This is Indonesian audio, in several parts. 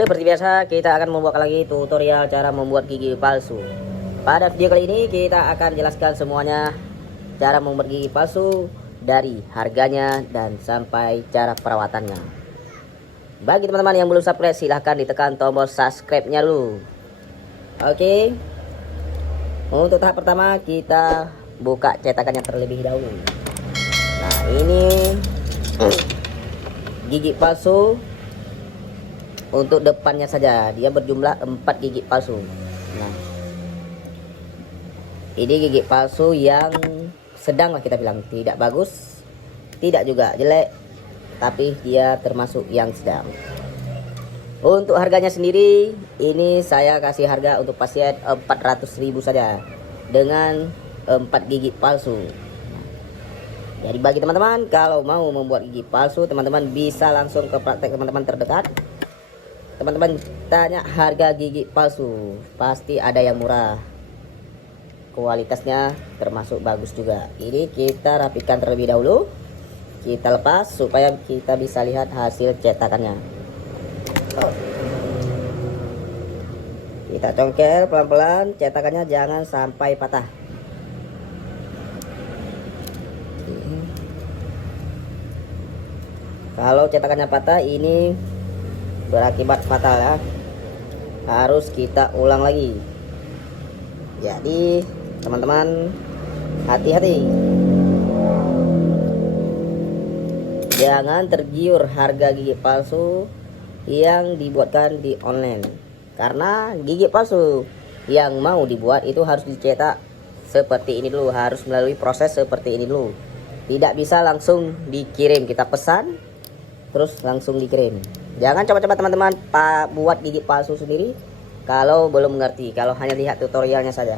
Seperti biasa, kita akan membuat lagi tutorial cara membuat gigi palsu. Pada video kali ini kita akan jelaskan semuanya cara membuat gigi palsu, dari harganya dan sampai cara perawatannya. Bagi teman-teman yang belum subscribe, silahkan ditekan tombol subscribe-nya dulu. Oke. Untuk tahap pertama kita buka cetakannya terlebih dahulu. Nah, ini gigi palsu. Untuk depannya saja dia berjumlah 4 gigi palsu. Nah, ini gigi palsu yang sedang lah kita bilang, tidak bagus, tidak juga jelek, tapi dia termasuk yang sedang. Untuk harganya sendiri, ini saya kasih harga untuk pasien 400.000 saja dengan 4 gigi palsu. Jadi bagi teman-teman kalau mau membuat gigi palsu, teman-teman bisa langsung ke praktek teman-teman terdekat. Teman-teman tanya harga gigi palsu, pasti ada yang murah, kualitasnya termasuk bagus juga. Ini kita rapikan terlebih dahulu, kita lepas supaya kita bisa lihat hasil cetakannya. Kita congkel pelan-pelan, cetakannya jangan sampai patah. Kalau cetakannya patah, ini berakibat fatal ya, harus kita ulang lagi. Jadi teman-teman hati-hati, jangan tergiur harga gigi palsu yang dibuatkan di online, karena gigi palsu yang mau dibuat itu harus dicetak seperti ini dulu, harus melalui proses seperti ini dulu, tidak bisa langsung dikirim. Kita pesan terus langsung dikirim. Jangan coba-coba teman-teman buat gigi palsu sendiri kalau belum mengerti, kalau hanya lihat tutorialnya saja.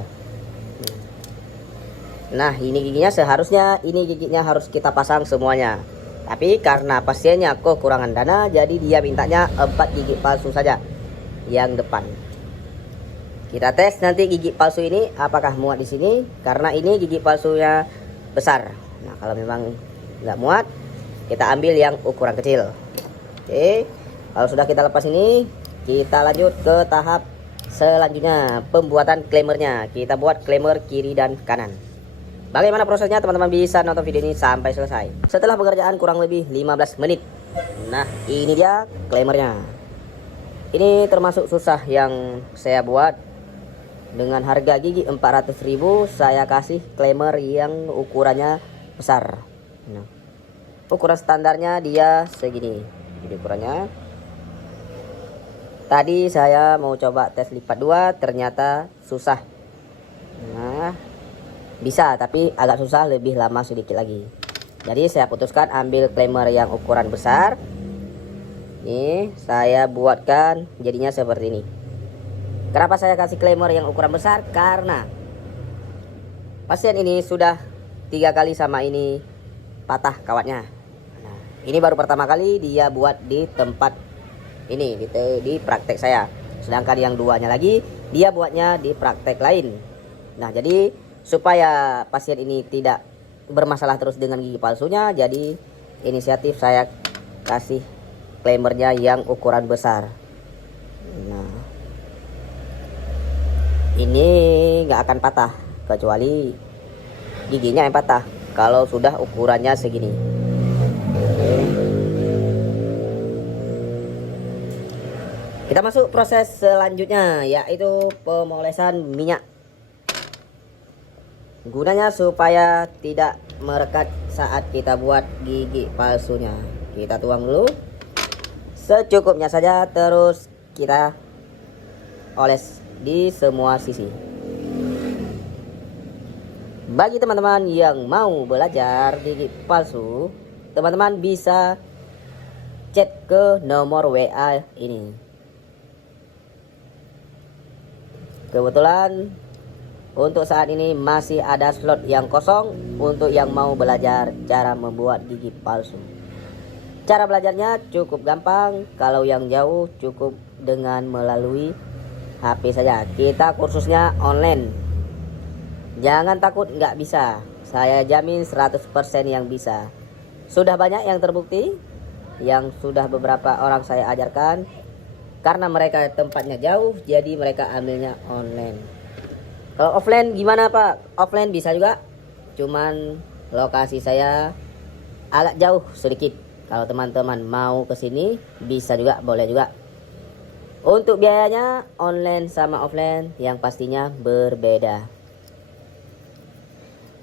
Nah, ini giginya seharusnya ini giginya harus kita pasang semuanya. Tapi karena pasiennya kekurangan dana, jadi dia mintanya 4 gigi palsu saja yang depan. Kita tes nanti gigi palsu ini apakah muat di sini, karena ini gigi palsunya besar. Nah, kalau memang nggak muat, kita ambil yang ukuran kecil. Oke. Kalau sudah kita lepas ini, kita lanjut ke tahap selanjutnya, pembuatan klemmernya. Kita buat klemmer kiri dan kanan. Bagaimana prosesnya, teman-teman bisa nonton video ini sampai selesai. Setelah pengerjaan kurang lebih 15 menit. Nah, ini dia klemmernya. Ini termasuk susah yang saya buat. Dengan harga gigi 400.000, saya kasih klemmer yang ukurannya besar. Nah, ukuran standarnya dia segini. Jadi ukurannya. Tadi saya mau coba tes lipat 2, ternyata susah. Nah, bisa tapi agak susah, lebih lama sedikit lagi. Jadi saya putuskan ambil klemmer yang ukuran besar. Ini saya buatkan jadinya seperti ini. Kenapa saya kasih klemmer yang ukuran besar? Karena pasien ini sudah 3 kali sama ini patah kawatnya. Nah, ini baru pertama kali dia buat di tempat ini di praktek saya, sedangkan yang duanya lagi dia buatnya di praktek lain. Nah, jadi supaya pasien ini tidak bermasalah terus dengan gigi palsunya, jadi inisiatif saya kasih klemmernya yang ukuran besar. Nah, ini nggak akan patah kecuali giginya yang patah kalau sudah ukurannya segini. Kita masuk proses selanjutnya, yaitu pemolesan minyak. Gunanya supaya tidak merekat saat kita buat gigi palsunya. Kita tuang dulu secukupnya saja, terus kita oles di semua sisi. Bagi teman-teman yang mau belajar gigi palsu, teman-teman bisa chat ke nomor WA ini. Kebetulan untuk saat ini masih ada slot yang kosong untuk yang mau belajar cara membuat gigi palsu. Cara belajarnya cukup gampang, kalau yang jauh cukup dengan melalui HP saja. Kita kursusnya online. Jangan takut nggak bisa, saya jamin 100% yang bisa. Sudah banyak yang terbukti, yang sudah beberapa orang saya ajarkan karena mereka tempatnya jauh, jadi mereka ambilnya online. Kalau offline gimana Pak? Offline bisa juga, cuman lokasi saya agak jauh sedikit. Kalau teman-teman mau ke sini bisa juga, boleh juga. Untuk biayanya online sama offline yang pastinya berbeda.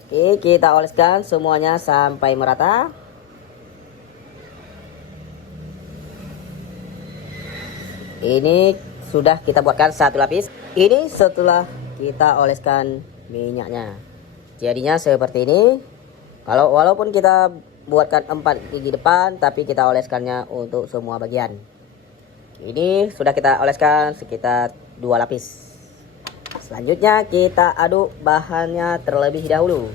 Oke, kita oleskan semuanya sampai merata. Ini sudah kita buatkan satu lapis. Ini setelah kita oleskan minyaknya, jadinya seperti ini. Walaupun kita buatkan 4 gigi depan, tapi kita oleskannya untuk semua bagian. Ini sudah kita oleskan sekitar 2 lapis. Selanjutnya kita aduk bahannya terlebih dahulu.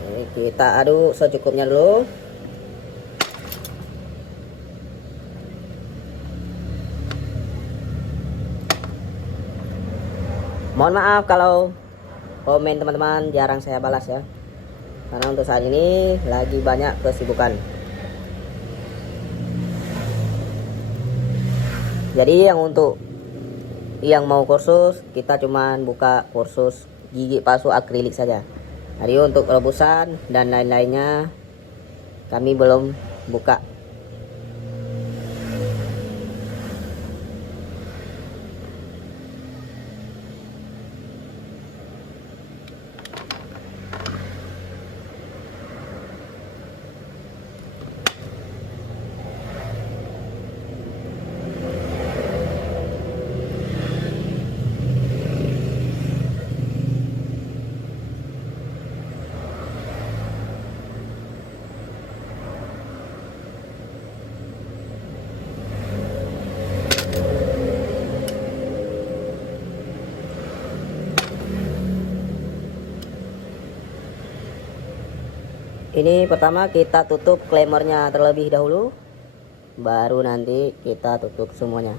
Ini kita aduk secukupnya dulu. Mohon maaf kalau komen teman-teman jarang saya balas ya, karena untuk saat ini lagi banyak kesibukan. Jadi untuk yang mau kursus, kita cuman buka kursus gigi palsu akrilik saja. Jadi untuk rebusan dan lain-lainnya kami belum buka. Ini pertama kita tutup klemernya terlebih dahulu, baru nanti kita tutup semuanya.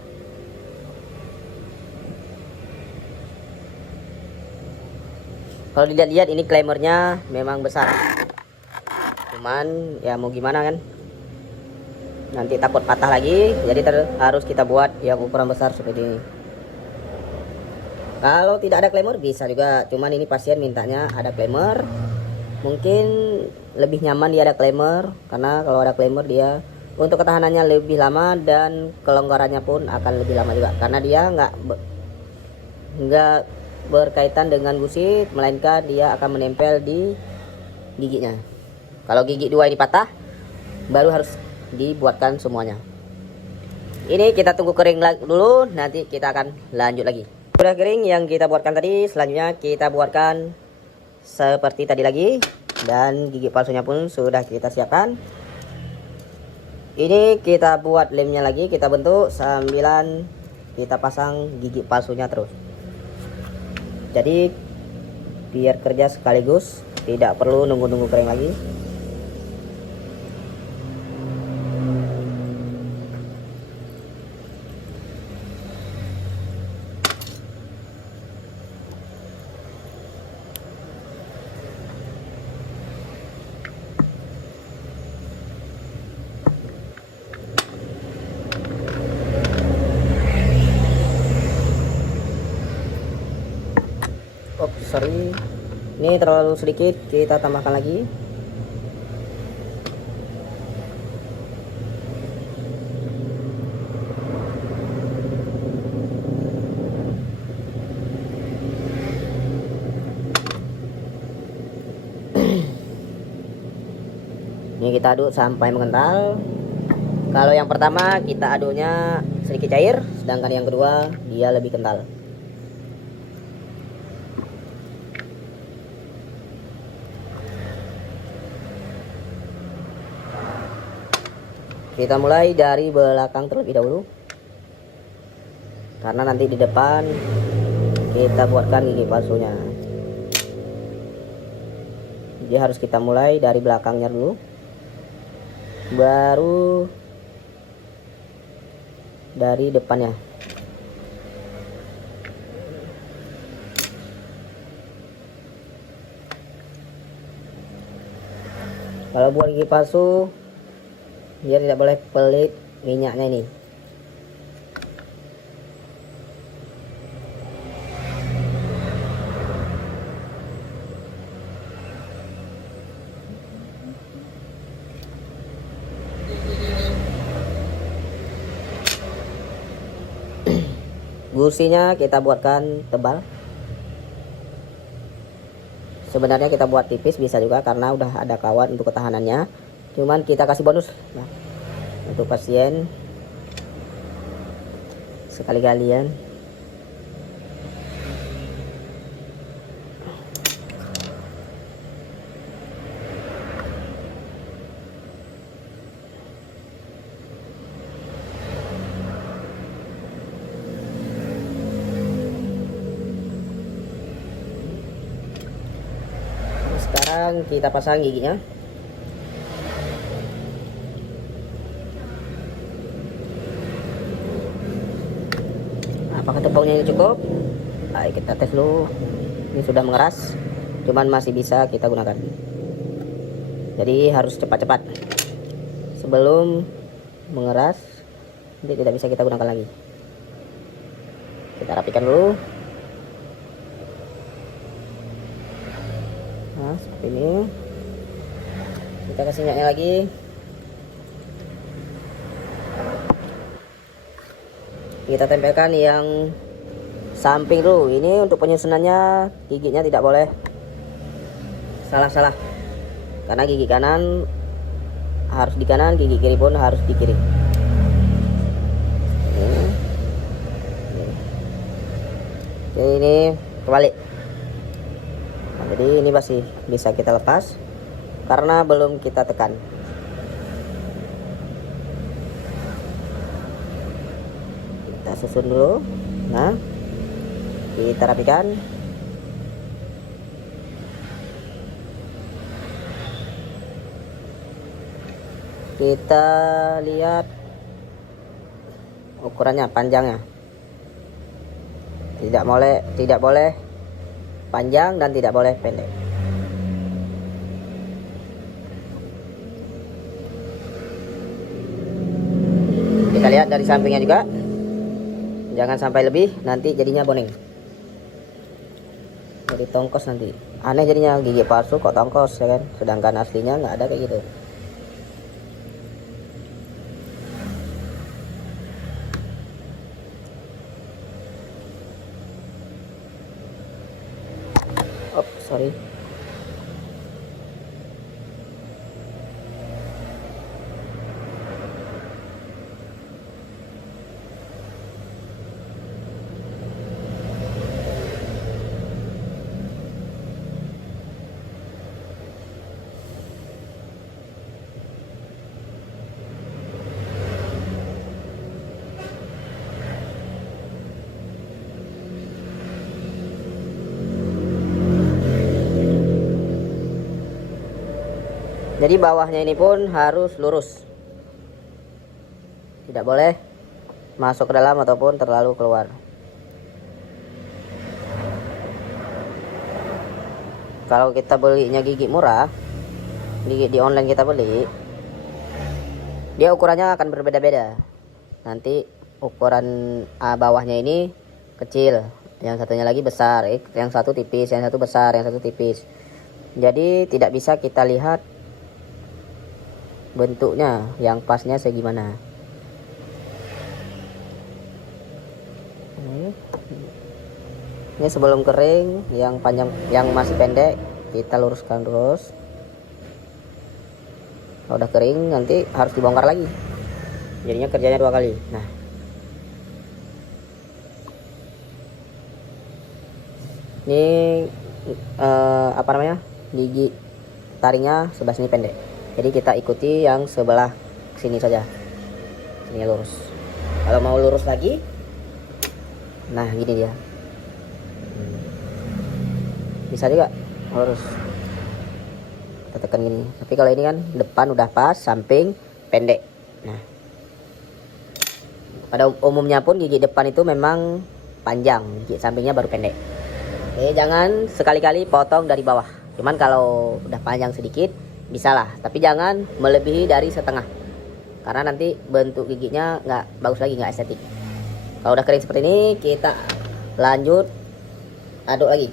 Kalau dilihat-lihat ini klemernya memang besar, cuman ya mau gimana kan, nanti takut patah lagi, jadi harus kita buat yang ukuran besar seperti ini. Kalau tidak ada klemer bisa juga, cuman ini pasien mintanya ada klemer. Mungkin lebih nyaman dia ada klemer, karena kalau ada klemer dia untuk ketahanannya lebih lama dan kelonggarannya pun akan lebih lama juga, karena dia nggak berkaitan dengan gusit, melainkan dia akan menempel di giginya. Kalau gigi 2 ini patah, baru harus dibuatkan semuanya. Ini kita tunggu kering dulu, nanti kita akan lanjut lagi. Sudah kering yang kita buatkan tadi, selanjutnya kita buatkan seperti tadi lagi, dan gigi palsunya pun sudah kita siapkan. Ini kita buat lemnya lagi, kita bentuk sambilan kita pasang gigi palsunya terus. Jadi biar kerja sekaligus, tidak perlu nunggu-nunggu kering lagi. Oh sorry, ini terlalu sedikit, kita tambahkan lagi. Ini kita aduk sampai mengental. Kalau yang pertama kita aduknya sedikit cair, sedangkan yang kedua dia lebih kental. Kita mulai dari belakang terlebih dahulu, karena nanti di depan kita buatkan gigi palsunya. Jadi harus kita mulai dari belakangnya dulu, baru dari depannya. Kalau buat gigi palsu Biar tidak boleh pelit minyaknya ini. Gusinya kita buatkan tebal. Sebenarnya kita buat tipis bisa juga karena udah ada kawat untuk ketahanannya. Cuman kita kasih bonus. Nah, untuk pasien sekali-kalian. Sekarang kita pasang giginya. Apakah tepungnya ini cukup? Ayo kita tes dulu. Ini sudah mengeras, cuman masih bisa kita gunakan. Jadi harus cepat-cepat sebelum mengeras, nanti tidak bisa kita gunakan lagi. Kita rapikan dulu. Nah, seperti ini. Kita kasih minyaknya lagi. Kita tempelkan yang samping dulu. Ini untuk penyusunannya, giginya tidak boleh salah-salah. Karena gigi kanan harus di kanan, gigi kiri pun harus di kiri. Ini kebalik. Nah, jadi ini masih bisa kita lepas karena belum kita tekan. Kita susun dulu. Nah, kita rapikan. Kita lihat ukurannya, panjangnya. Tidak boleh panjang dan tidak boleh pendek. Kita lihat dari sampingnya juga. Jangan sampai lebih, nanti jadinya boneng. Jadi tongkos nanti. Aneh jadinya, gigi palsu kok tongkos ya kan. Sedangkan aslinya nggak ada kayak gitu. Oh, sorry. Jadi bawahnya ini pun harus lurus. Tidak boleh masuk ke dalam ataupun terlalu keluar. Kalau kita belinya gigi murah, gigi di online kita beli, dia ukurannya akan berbeda-beda. Nanti ukuran bawahnya ini kecil, yang satunya lagi besar, yang satu tipis, yang satu besar, yang satu tipis. Jadi tidak bisa kita lihat bentuknya yang pasnya segimana. Ini sebelum kering, yang panjang, yang masih pendek kita luruskan terus. Kalau udah kering nanti harus dibongkar lagi, jadinya kerjanya 2 kali. Nah, ini apa namanya, gigi taringnya sebelah sini pendek, jadi kita ikuti yang sebelah sini saja, sini lurus. Kalau mau lurus lagi, nah gini dia, bisa juga lurus, kita tekan gini. Tapi kalau ini kan depan udah pas, samping pendek. Nah, pada umumnya pun gigi depan itu memang panjang, gigi sampingnya baru pendek. Oke, jangan sekali-kali potong dari bawah. Cuman kalau udah panjang sedikit bisalah, tapi jangan melebihi dari setengah. karena nanti bentuk giginya nggak bagus lagi, nggak estetik. Kalau udah kering seperti ini, kita lanjut aduk lagi.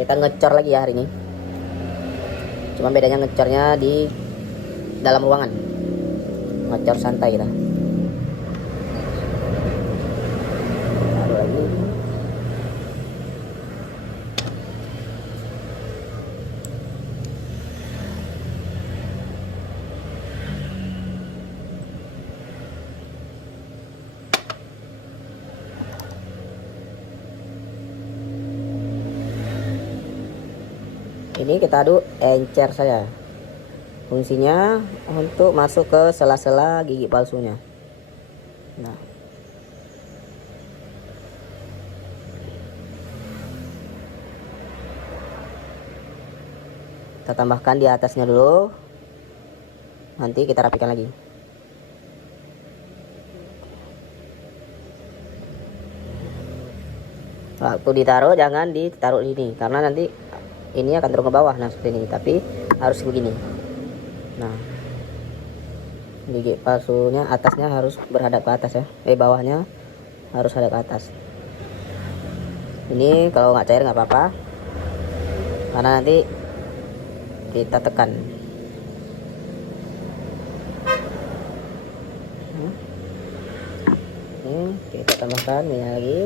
Kita ngecor lagi ya hari ini. Cuma bedanya ngecornya di dalam ruangan, ngecor santai kita. Aduk lagi. Ini kita aduk encer saja. Fungsinya untuk masuk ke sela-sela gigi palsunya. Nah, kita tambahkan di atasnya dulu. Nanti kita rapikan lagi. Waktu ditaruh jangan ditaruh ini, karena nanti ini akan turun ke bawah. Nah seperti ini, tapi harus begini. Nah, gigi palsunya atasnya harus berhadap ke atas ya, bawahnya harus hadap ke atas. Ini kalau nggak cair nggak apa-apa, karena nanti kita tekan. Ini kita tambahkan minyak lagi.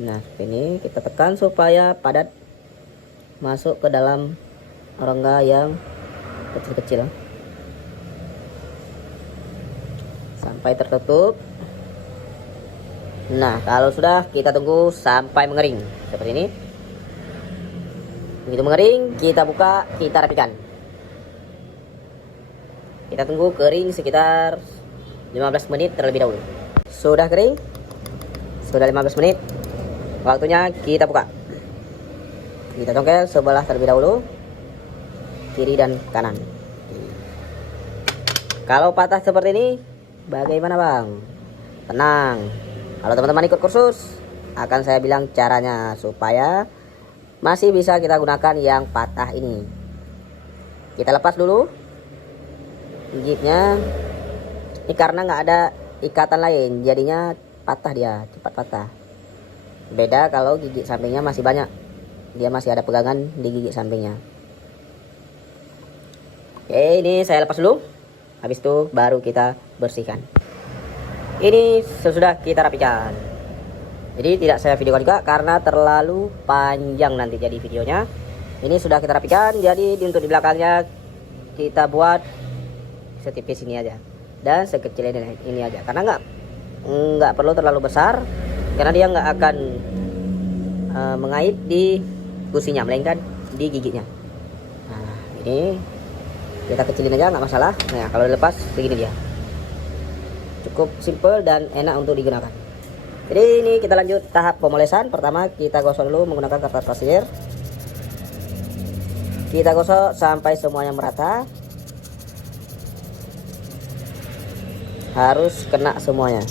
Nah seperti ini, kita tekan supaya padat masuk ke dalam rongga yang kecil-kecil sampai tertutup. Nah kalau sudah, kita tunggu sampai mengering seperti ini. Begitu mengering, kita buka, kita rapikan. Kita tunggu kering sekitar 15 menit terlebih dahulu. Sudah kering, sudah 15 menit. Waktunya kita buka. Kita congkel sebelah terlebih dahulu, kiri dan kanan. Kalau patah seperti ini, bagaimana bang? Tenang, kalau teman-teman ikut kursus, akan saya bilang caranya supaya masih bisa kita gunakan yang patah ini. Kita lepas dulu gigitnya. Ini karena nggak ada ikatan lain, jadinya patah, dia cepat patah. Beda kalau gigi sampingnya masih banyak, dia masih ada pegangan di gigi sampingnya. Oke, ini saya lepas dulu. Habis itu baru kita bersihkan. Ini sesudah kita rapikan. Jadi tidak saya videokan juga karena terlalu panjang nanti jadi videonya. Ini sudah kita rapikan, jadi untuk di belakangnya kita buat setipis ini aja dan sekecil ini aja, karena nggak perlu terlalu besar, karena dia nggak akan mengait di gusinya, melainkan di giginya. Nah ini kita kecilin aja, nggak masalah. Nah kalau dilepas segini dia, cukup simple dan enak untuk digunakan. Jadi ini kita lanjut tahap pemolesan. Pertama kita gosok dulu menggunakan kertas pasir. Kita gosok sampai semuanya merata, harus kena semuanya.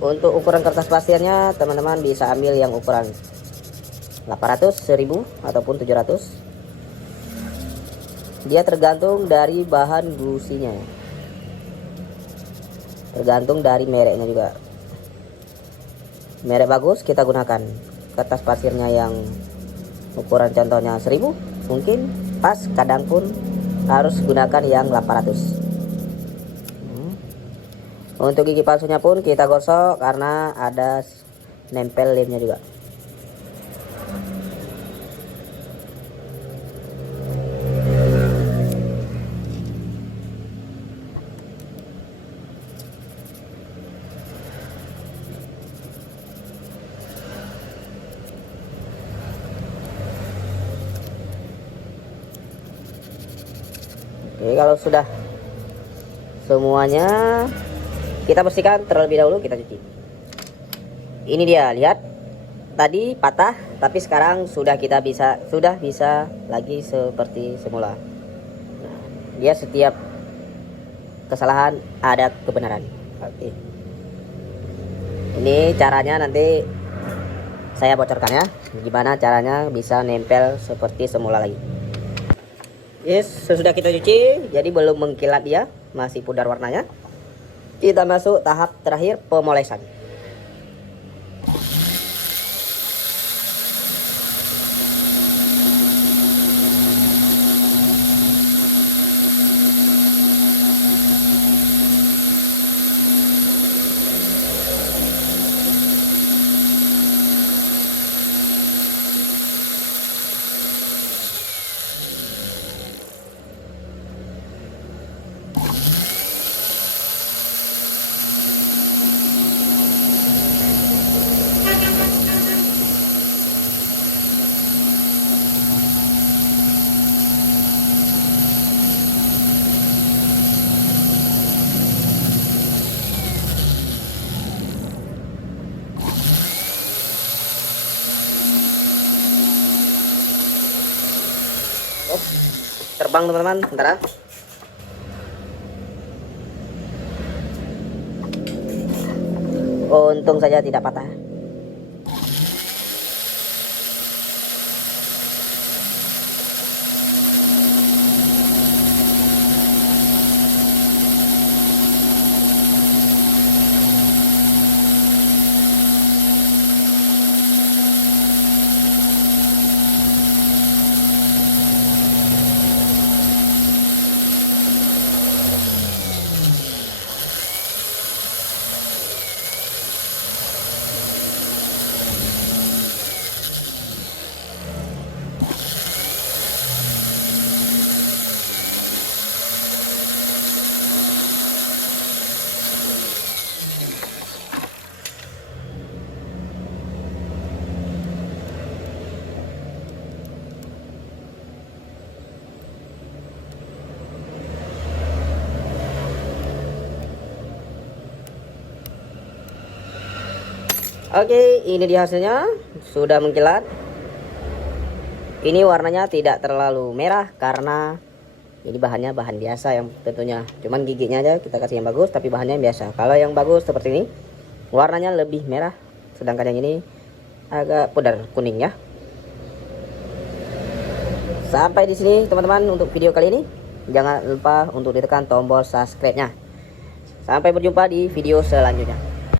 Untuk ukuran kertas pasirnya, teman-teman bisa ambil yang ukuran 800, 1000 ataupun 700. Dia tergantung dari bahan gusinya, tergantung dari mereknya juga. Merek bagus kita gunakan kertas pasirnya yang ukuran contohnya 1000, mungkin pas, kadang pun harus gunakan yang 800. Untuk gigi palsunya pun kita gosok karena ada nempel lemnya juga. Oke, kalau sudah semuanya kita bersihkan terlebih dahulu, kita cuci. Ini dia, lihat tadi patah, tapi sekarang sudah bisa lagi seperti semula. Nah, dia setiap kesalahan ada kebenaran. Oke. Ini caranya nanti saya bocorkan ya, gimana caranya bisa nempel seperti semula lagi. Yes, sesudah kita cuci, jadi belum mengkilat dia, masih pudar warnanya. Kita masuk tahap terakhir, pemolesan. Oh, terbang teman-teman, bentar ya. Untung saja tidak patah. Oke, ini dia hasilnya, sudah mengkilat. Ini warnanya tidak terlalu merah karena ini bahannya bahan biasa yang tentunya. Cuman giginya aja kita kasih yang bagus, tapi bahannya yang biasa. Kalau yang bagus seperti ini, warnanya lebih merah, sedangkan yang ini agak pudar kuning ya. Sampai di sini teman-teman untuk video kali ini. Jangan lupa untuk ditekan tombol subscribe-nya. Sampai berjumpa di video selanjutnya.